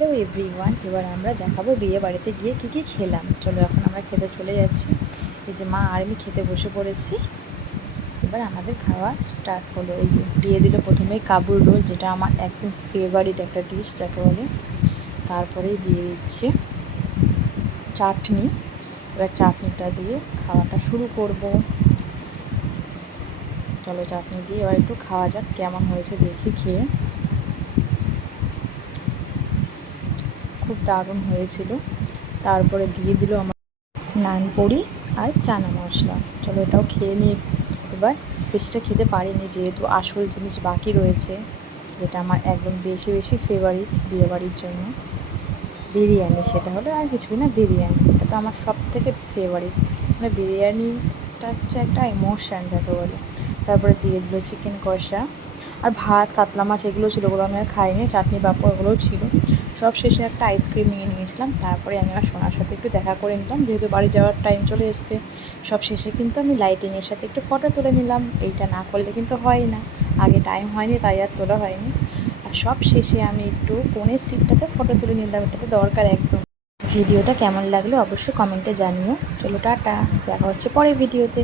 Hello everyone, এবার আমরা দেখাবো বিয়ে বাড়িতে গিয়ে কী কী খেলাম। চলো এখন আমরা খেতে চলে যাচ্ছি। এই যে মা আর আমি খেতে বসে পড়েছি। এবার আমাদের খাওয়া স্টার্ট হলো। এই যে দিয়ে দিল প্রথমেই কাবুল রোল, যেটা আমার একদম ফেভারিট একটা ডিশ যাকে বলে। তারপরেই দিয়ে দিচ্ছে চাটনি। এবার চাটনিটা দিয়ে খাওয়াটা শুরু করব। চলো চাটনি দিয়ে এবার একটু খাওয়া যাক, কেমন হয়েছে দেখি খেয়ে। খুব দারুণ হয়েছিল। তারপরে দিয়ে দিল আমার নানপুরি আর চানা মশলা। চলো এটাও খেয়ে নিই। এবার বেশিটা খেতে পারিনি, যেহেতু আসল জিনিস বাকি রয়েছে, যেটা আমার একদম বেশি বেশি ফেভারিট বিয়েবাড়ির জন্য, বিরিয়ানি। সেটা হলো আর কিছুই না, বিরিয়ানি। এটা তো আমার সব থেকে ফেভারিট। মানে বিরিয়ানিটা হচ্ছে একটা ইমোশান যাকে বলে। তারপরে দিয়ে দিল চিকেন কষা আর ভাত, কাতলা মাছ, এগুলো ছিল। ওগুলো আমি আর খাইনি। চাটনি পাঁপড় ওগুলোও ছিল। সব শেষে একটা আইসক্রিম নিয়ে নিয়েছিলাম। তারপরে আমি আমার সোনার সাথে একটু দেখা করে নিলাম, যেহেতু বাড়ি যাওয়ার টাইম চলে এসছে। সব শেষে কিন্তু আমি লাইটিংয়ের সাথে একটু ফটো তুলে নিলাম। এইটা না করলে কিন্তু হয় না। আগে টাইম হয়নি তাই আর তোলা হয়নি। আর সব শেষে আমি একটু কোণের সিটটাতে ফটো তুলে নিলাম, এটা তো দরকার একদম। ভিডিওটা কেমন লাগলো অবশ্যই কমেন্টে জানিও। চলো টাটা, দেখা হচ্ছে পরের ভিডিওতে।